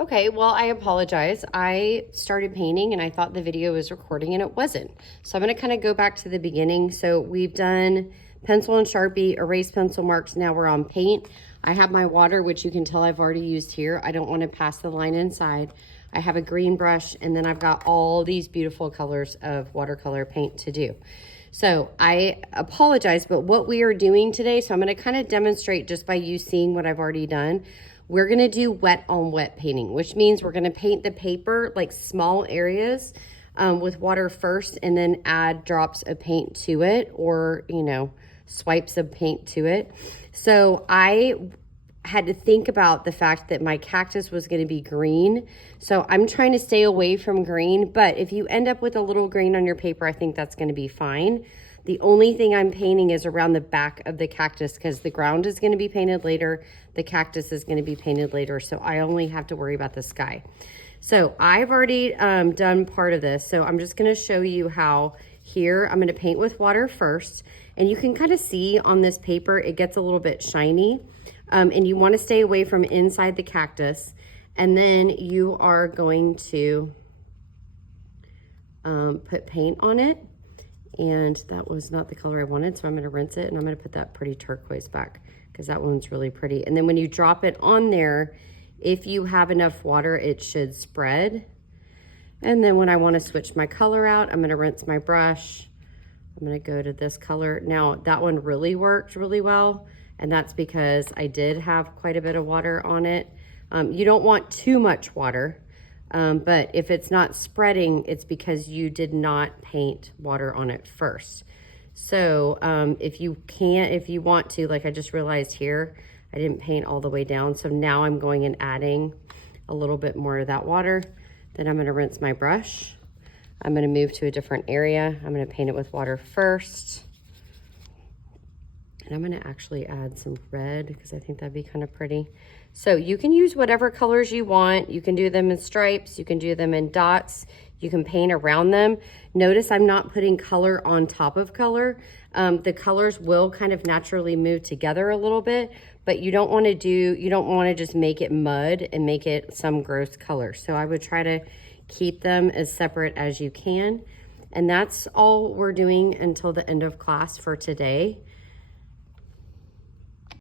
Okay, well, I apologize. I started painting and I thought the video was recording and it wasn't. So I'm gonna kind of go back to the beginning. So we've done pencil and Sharpie, erase pencil marks. Now we're on paint. I have my water, which you can tell I've already used here. I don't want to pass the line inside. I have a green brush, and then I've got all these beautiful colors of watercolor paint to do. So I apologize, but what we are doing today, so I'm going to kind of demonstrate just by you seeing what I've already done. We're going to do wet on wet painting, which means we're going to paint the paper like small areas with water first, and then add drops of paint to it, or, you know, swipes of paint to it. So I had to think about the fact that my cactus was going to be green. So I'm trying to stay away from green, but if you end up with a little green on your paper, I think that's going to be fine. The only thing I'm painting is around the back of the cactus, because the ground is going to be painted later. The cactus is going to be painted later. So I only have to worry about the sky. So I've already done part of this. So I'm just going to show you how here I'm going to paint with water first. And you can kind of see on this paper, it gets a little bit shiny. And you want to stay away from inside the cactus. And then you are going to put paint on it. And that was not the color I wanted, so I'm going to rinse it, and I'm going to put that pretty turquoise back because that one's really pretty. And then when you drop it on there, if you have enough water, it should spread. And then when I want to switch my color out, I'm going to rinse my brush. I'm going to go to this color. Now, that one really worked really well, and that's because I did have quite a bit of water on it. You don't want too much water. But if it's not spreading, it's because you did not paint water on it first. So if you want to, like I just realized here, I didn't paint all the way down. So now I'm going and adding a little bit more of that water. Then I'm going to rinse my brush. I'm going to move to a different area. I'm going to paint it with water first. And I'm going to actually add some red because I think that'd be kind of pretty. So you can use whatever colors you want. You can do them in stripes. You can do them in dots. You can paint around them. Notice I'm not putting color on top of color. The colors will kind of naturally move together a little bit, but you don't want to just make it mud and make it some gross color. So I would try to keep them as separate as you can. And that's all we're doing until the end of class for today.